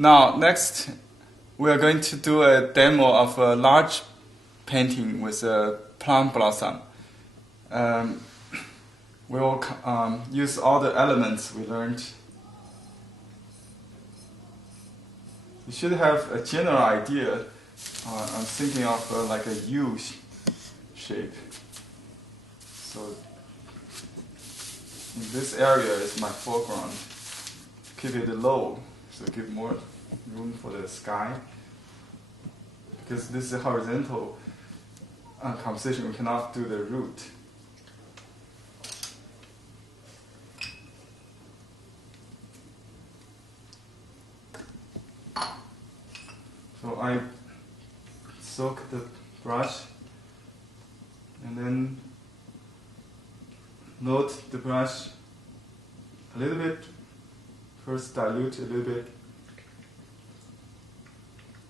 Now, next, we are going to do a demo of a large painting with a plum blossom. We will use all the elements we learned. You should have a general idea. I'm thinking of like a U shape. So in this area is my foreground. Keep it low, so give more room for the sky. Because this is horizontal composition, we cannot do the root. So I soak the brush and then load the brush a little bit. First dilute a little bit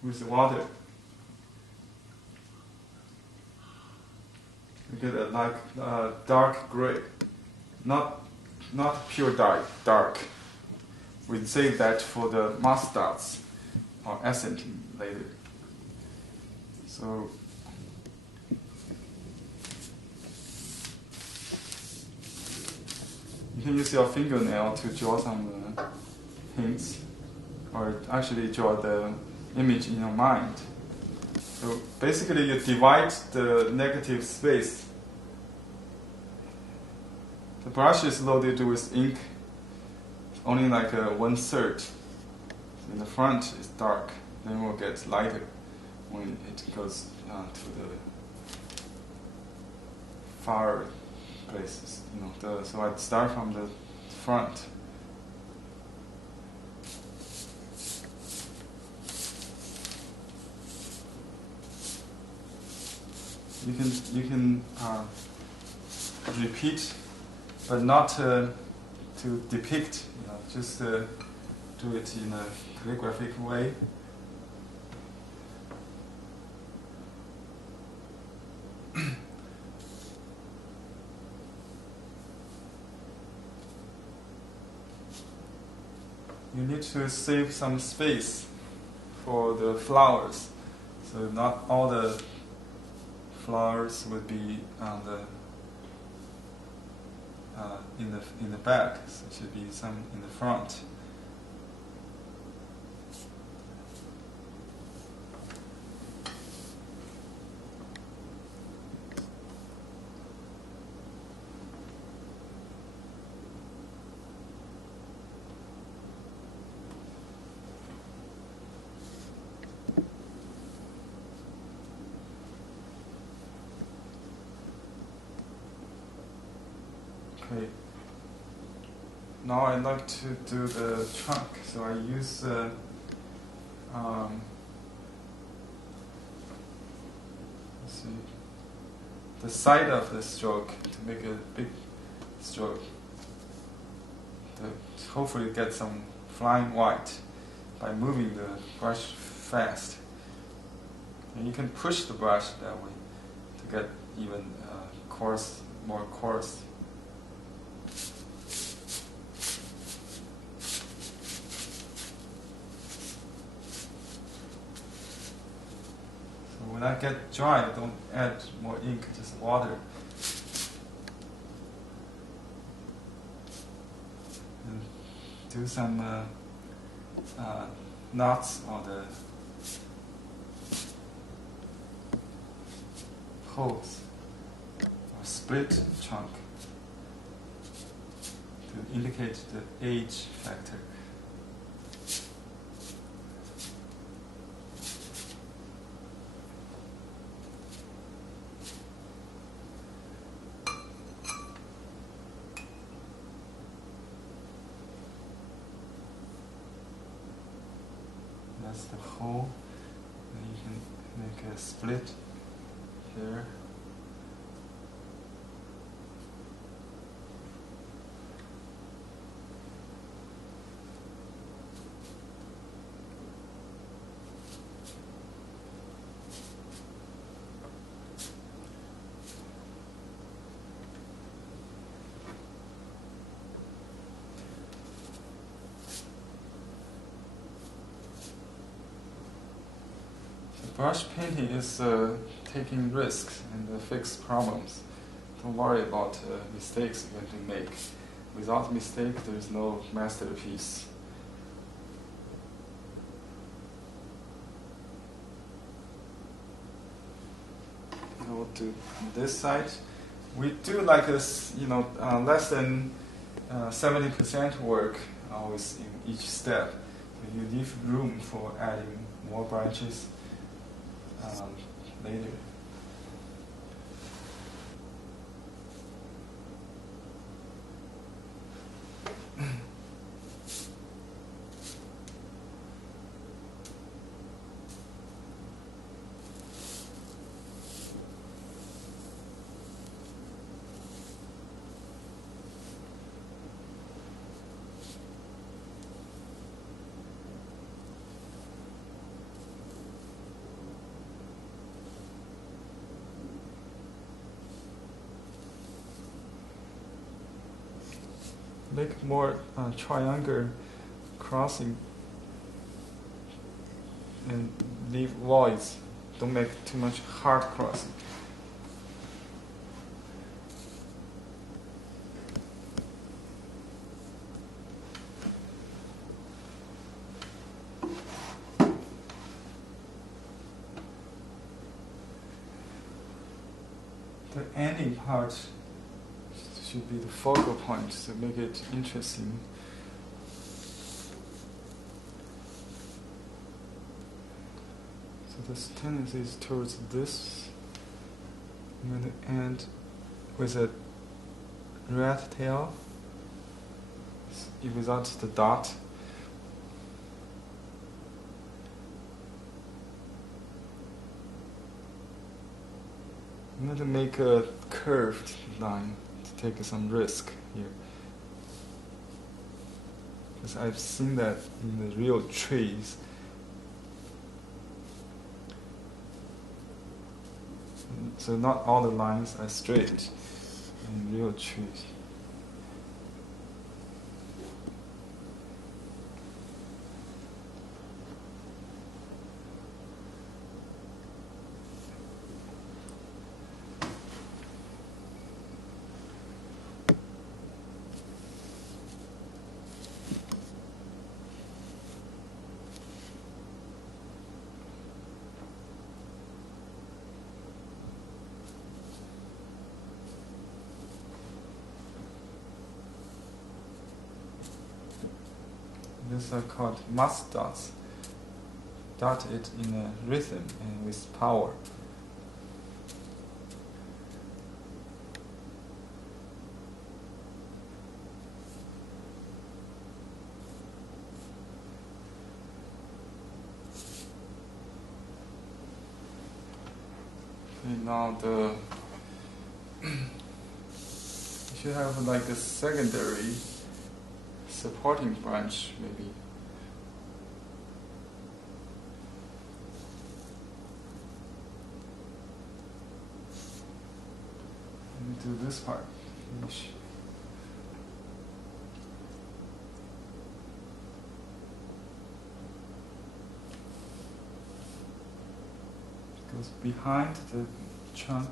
with water. You get a dark gray, not pure dark. We save that for the mustards or accenting later. So you can use your fingernail to draw some hints, or actually draw the image in your mind. So basically you divide the negative space. The brush is loaded with ink, only like 1/3. In the front is dark, then it will get lighter when it goes to the far places. So I start from the front. You can repeat, but not to depict. Just do it in a calligraphic way. You need to save some space for the flowers, so not all the flowers would be on the in the back. So it should be some in the front. Okay. Now I'd like to do the trunk, so I use let's see, the side of the stroke to make a big stroke. To hopefully get some flying white by moving the brush fast. And you can push the brush that way to get even coarse, more coarse. When I get dry, don't add more ink, just water. And do some knots on the holes, or split chunk to indicate the age factor. That's the hole, and you can make a split here. Brush painting is taking risks and fix problems. Don't worry about mistakes you're going to make. Without mistake, there is no masterpiece. We'll do this side. We do like this, less than 70% work always in each step. So you leave room for adding more branches later. Make more triangle crossing and leave voids. Don't make too much hard crossing. The ending part should be the focal point to make it interesting. So this tendency is towards this. I'm going to end with a rat tail without the dot. I'm going to make a curved line. Take some risk here, because I've seen that in the real trees. So not all the lines are straight in real trees. These are called mask dots. Dot it in a rhythm and with power. Okay, now you should have like a secondary supporting branch, maybe. Let me do this part. Finish. It goes behind the trunk.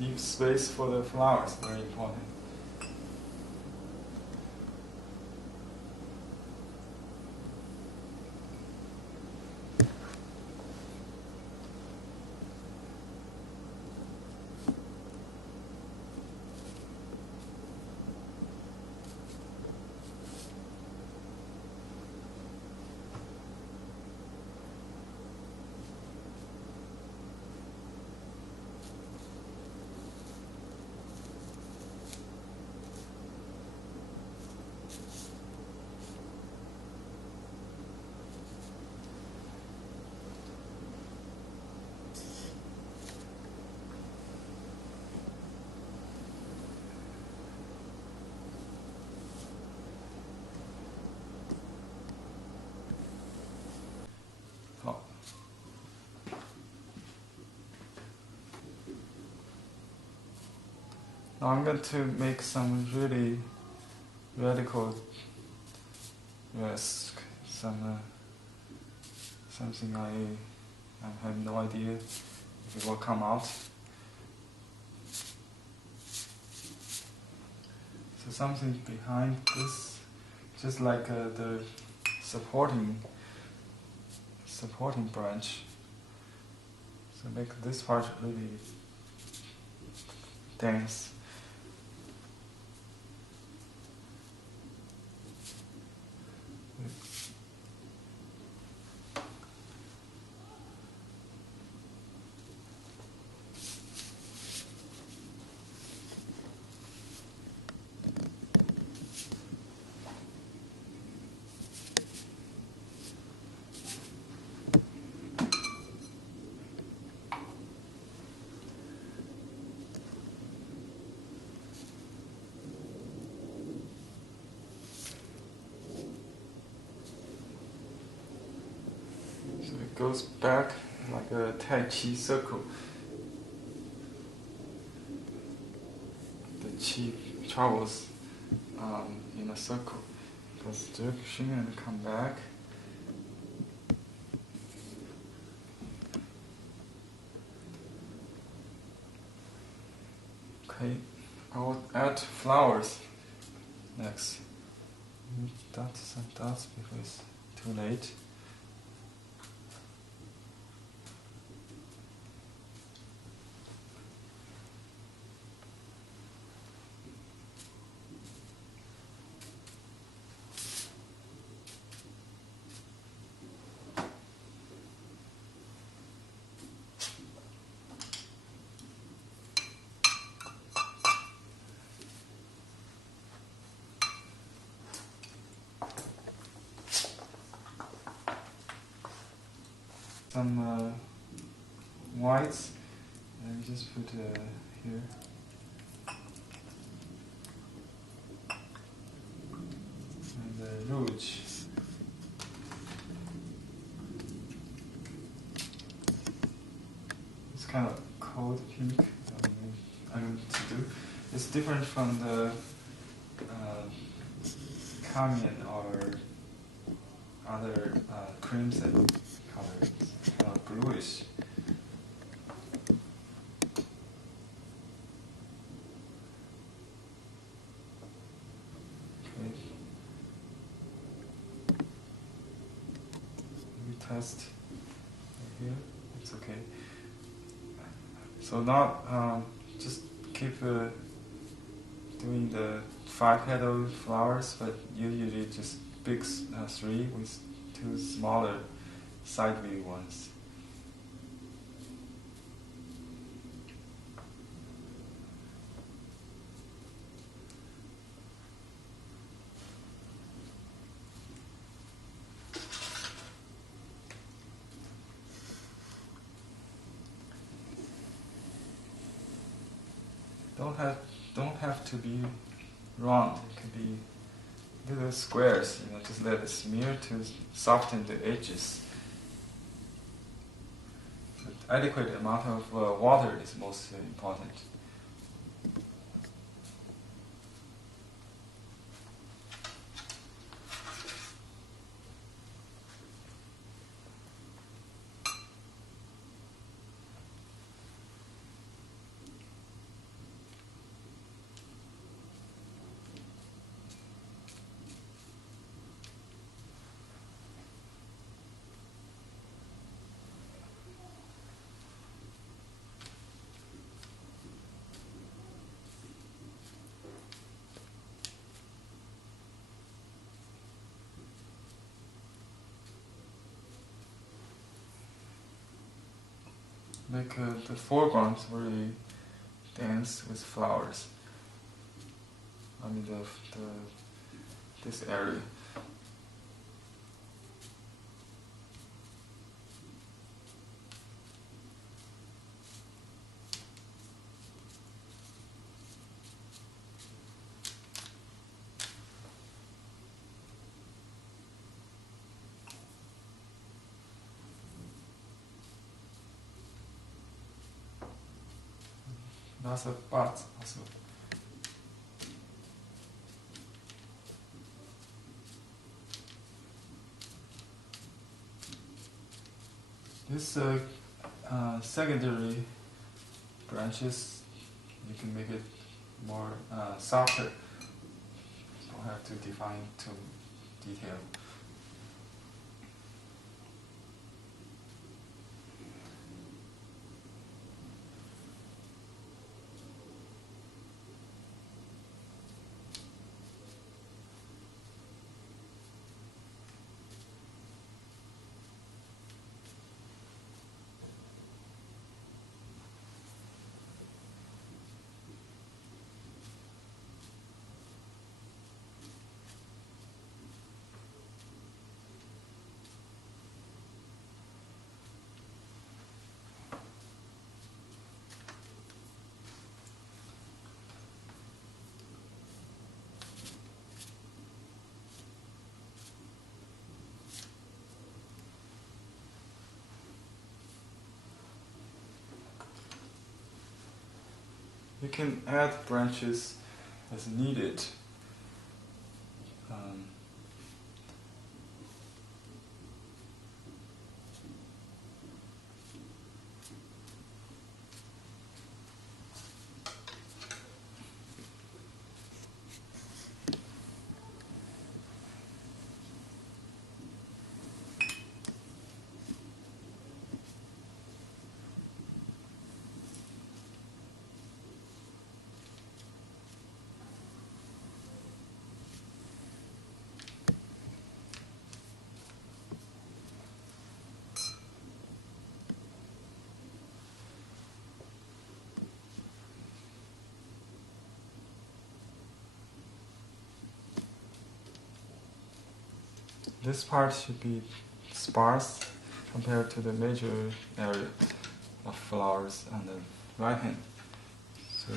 Leave space for the flowers, very important. Now I'm going to make some really radical risk, something I have no idea if it will come out. So something behind this, just like the supporting branch. So make this part really dense. So it goes back like a Tai Chi circle. The Chi travels in a circle. Goes direction and come back. Okay, I will add flowers next. Dot some dots before it's too late. Some whites, and just put here. And rouge. It's kind of cold pink. I don't know what to do. It's different from the carmine or other crimson colors. Bluish. Okay. We test here. It's okay. So now just keep doing the 5-petal flowers, but usually just big 3 with 2 smaller side view ones. Don't have to be round. It could be little squares. Just let it smear to soften the edges. The adequate amount of water is most important. Make the foreground very dense with flowers. I mean this area. Lots of buds also. This secondary branches, you can make it more softer. Don't have to define too detail. You can add branches as needed. This part should be sparse compared to the major area of flowers on the right hand. So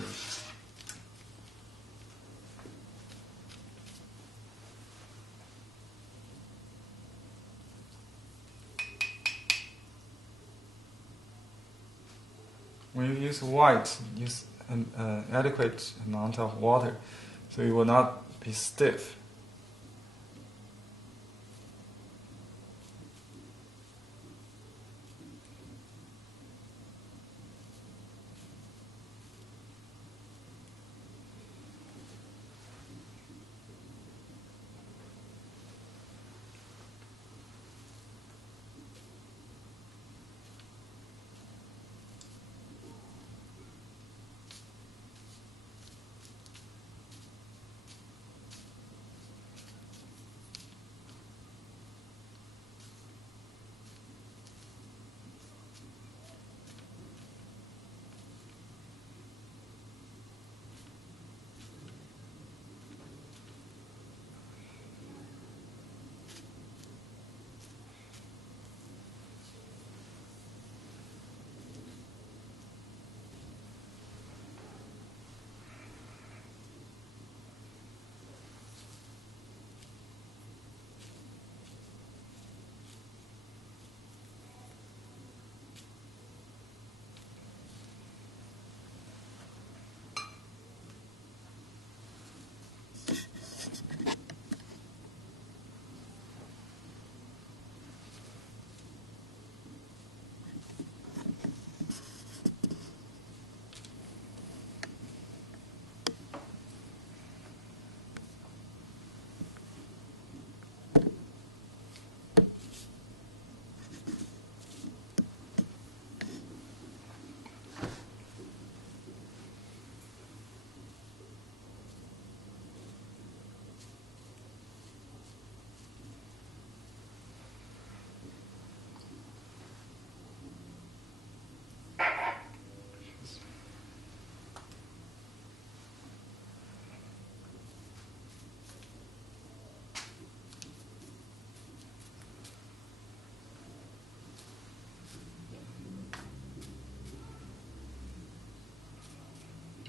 when you use white, use an adequate amount of water, so it will not be stiff.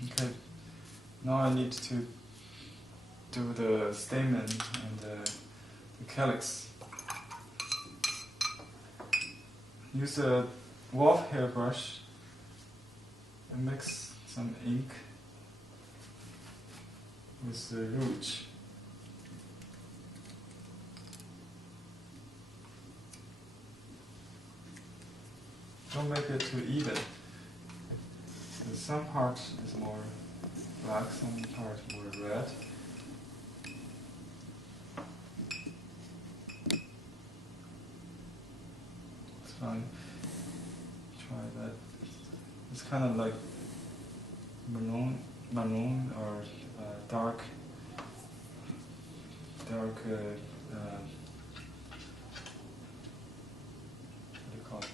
Okay, now I need to do the stamen and the calyx. Use a wolf hairbrush and mix some ink with the rouge. don't make it too even. Some part is more black, some part more red. It's fine. Try that. It's kind of like maroon or dark. What do you call it?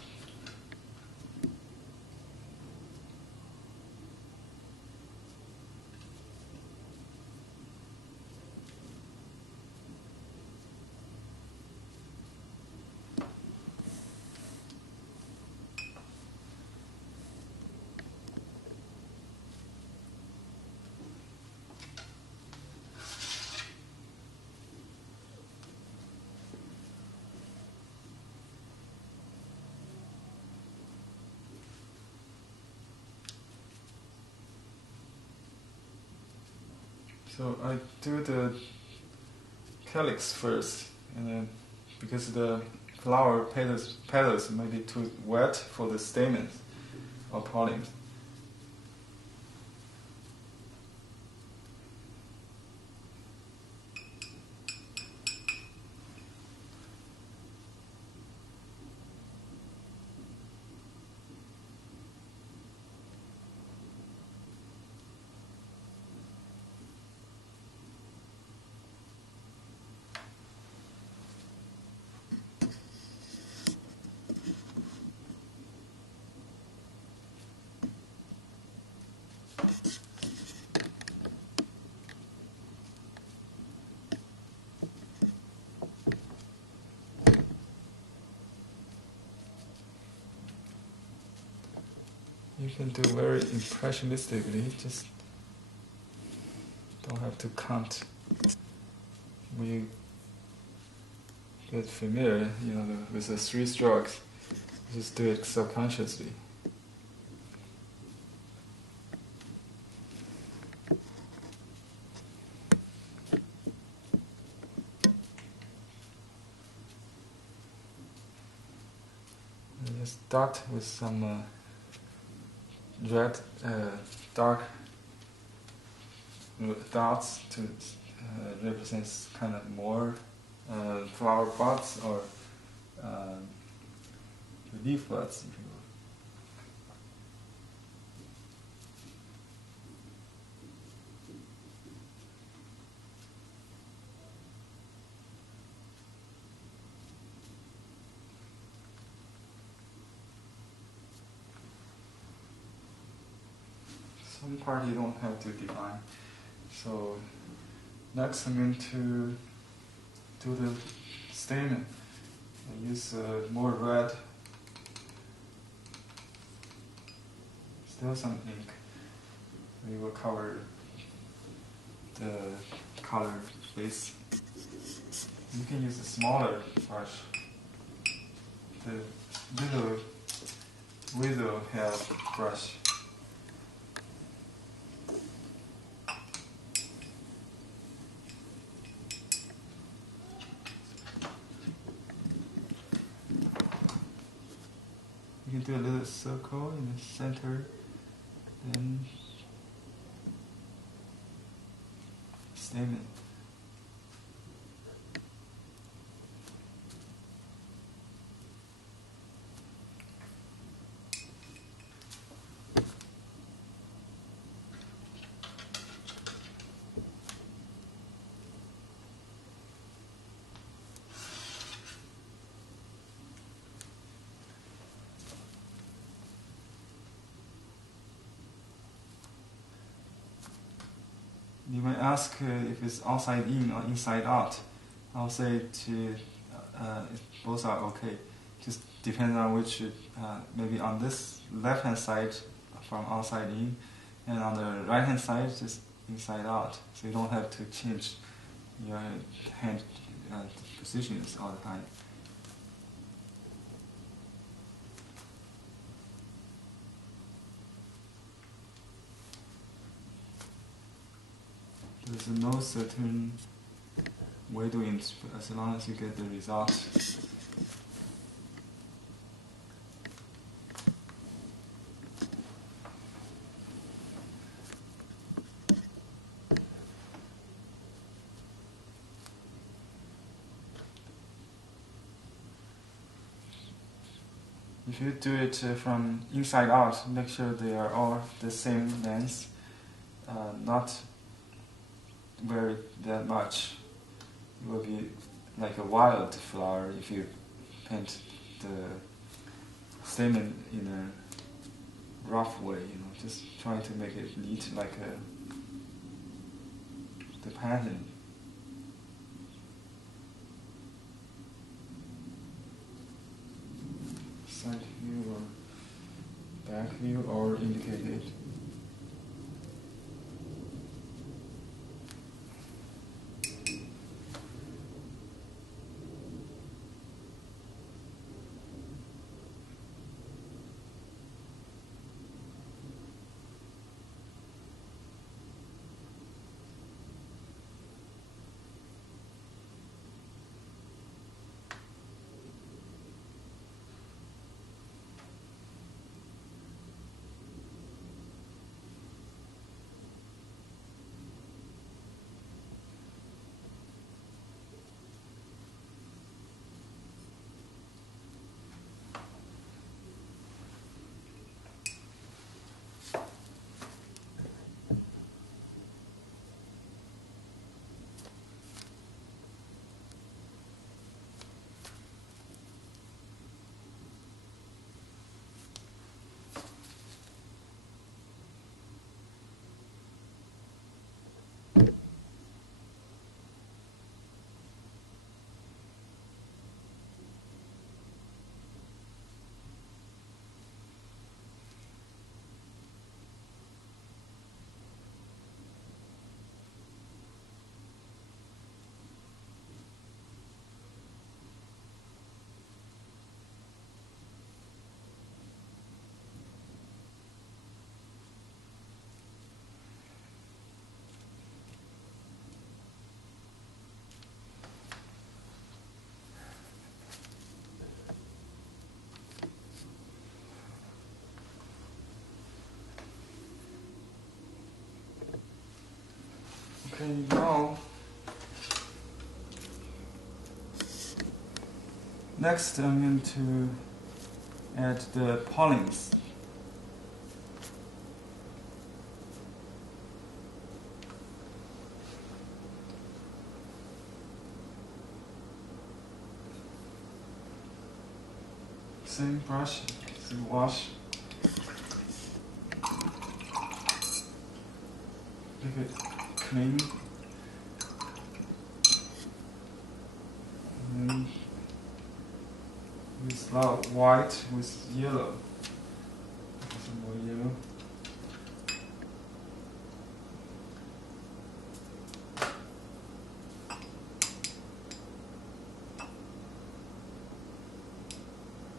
So I do the calyx first, and then because the flower petals may be too wet for the stamens or pollens. You can do very impressionistically, just don't have to count. When you get familiar, with the 3 strokes, just do it subconsciously. And just start with some red, dark dots to represent kind of more flower buds or leaf buds, if you will. Some part you don't have to define. So next I'm going to do the stamen. I use more red, still some ink. We will cover the color base. You can use a smaller brush. The little widow hair brush. You can do a little circle in the center, then stamen. You might ask if it's outside in or inside out. I'll say both are okay. Just depends on which, maybe on this left hand side from outside in, and on the right hand side just inside out. So you don't have to change your hand positions all the time. There's no certain way to it, as long as you get the result. If you do it from inside out, make sure they are all the same length, not vary that much. It will be like a wild flower if you paint the stamen in a rough way, just try to make it neat like the pattern. Side view or back view or indicated. Okay, now next I'm going to add the pollens. Same brush, same wash. Make it clean. And then with a lot of white with yellow. Some more yellow.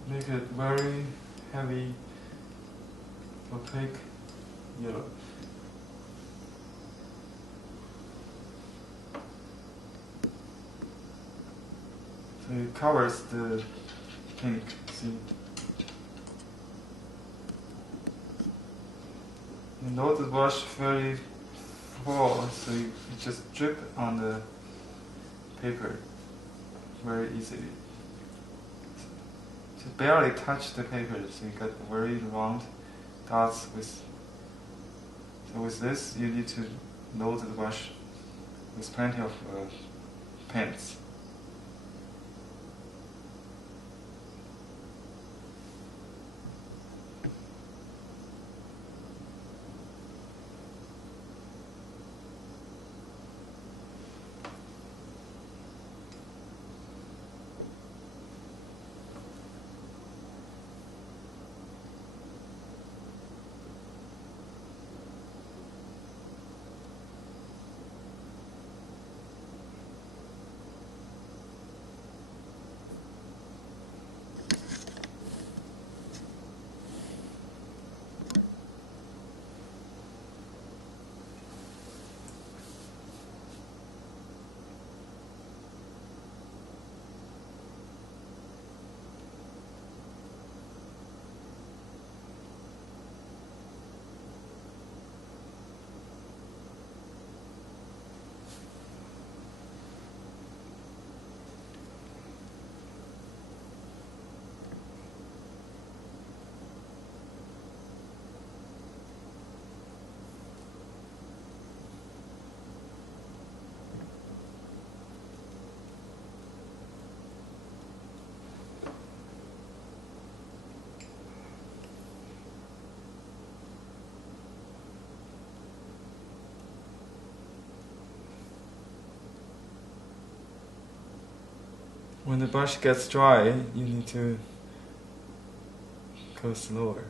Make it very heavy, opaque yellow. So it covers the pink, see? You know the brush very full, so you just drip on the paper very easily. Just barely touch the paper, so you get very round dots with. So with this, you need to load the brush with plenty of paints. when the brush gets dry, you need to go slower.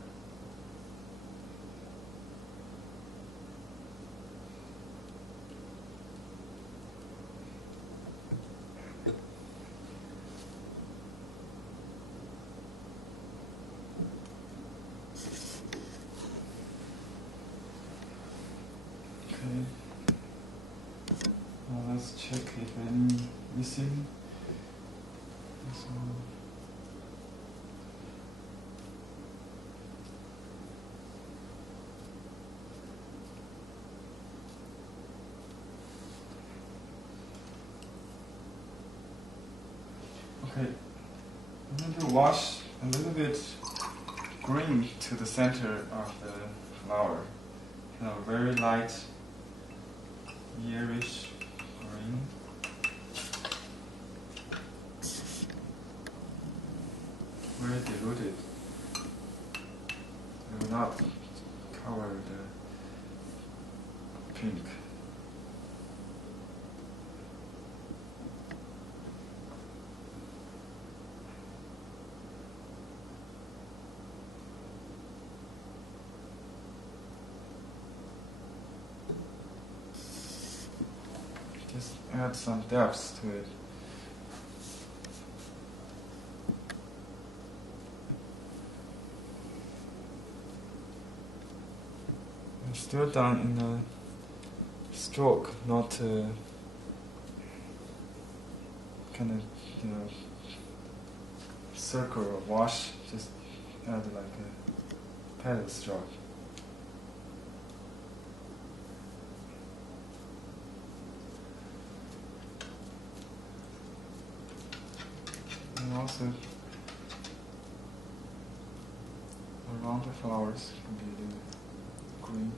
Okay. Now let's check if any missing. So, okay, I'm going to wash a little bit green to the center of the flower. Very light, yellowish green. Very diluted. It will not cover the pink. Just add some depth to it. It's still done in a stroke, not kind of, circle or wash. Just add like a pedal stroke. And also around the flowers can be a little green.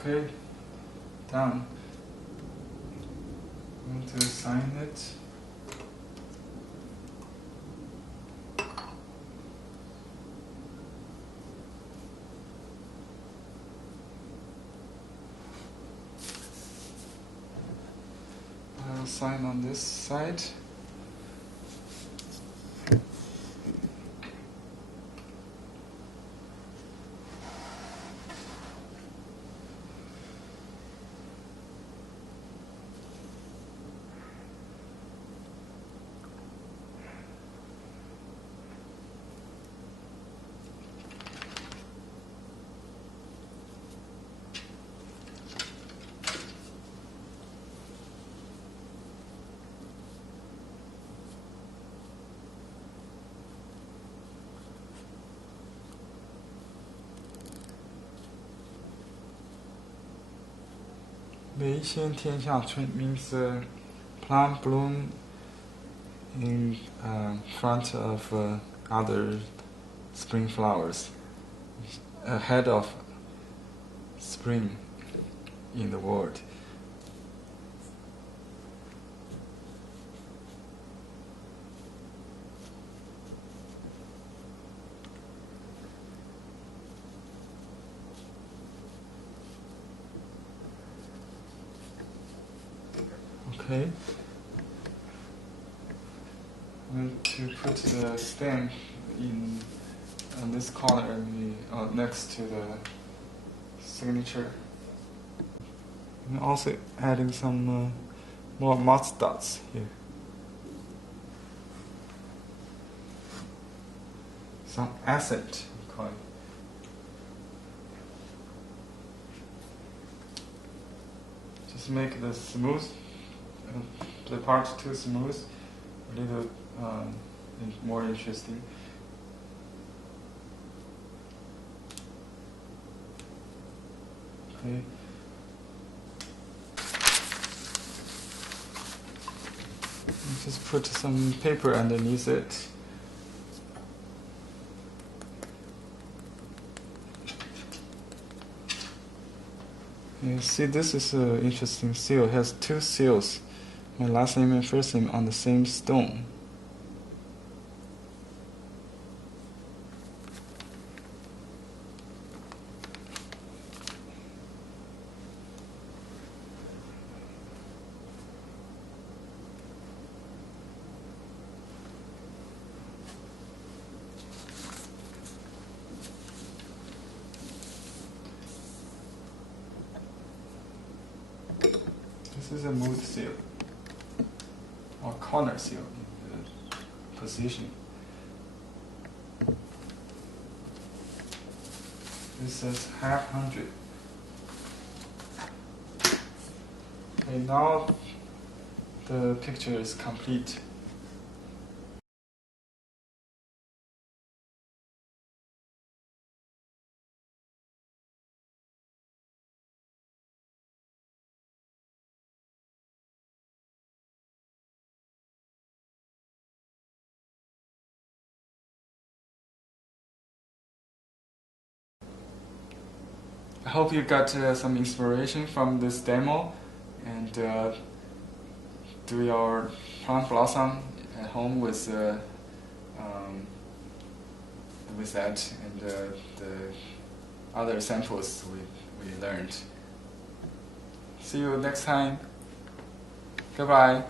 Okay, done. I'm going to sign it. I'll sign on this side.梅先天下春 means plant bloom in front of other spring flowers, ahead of spring in the world. Okay. I'm going to put the stem in this corner next to the signature. I'm also adding some more moss dots here. Some accent, we call it. Just make the smooth, the part 2 smooth, a little more interesting. Okay. Just put some paper underneath it. You see, this is an interesting seal. It has 2 seals my last name and first name on the same stone. This is a mood seal, or corner seal in the position. This says 1/200. Okay, now the picture is complete. I hope you got some inspiration from this demo, and do your plant blossom at home with that and the other samples we learned. See you next time. Goodbye.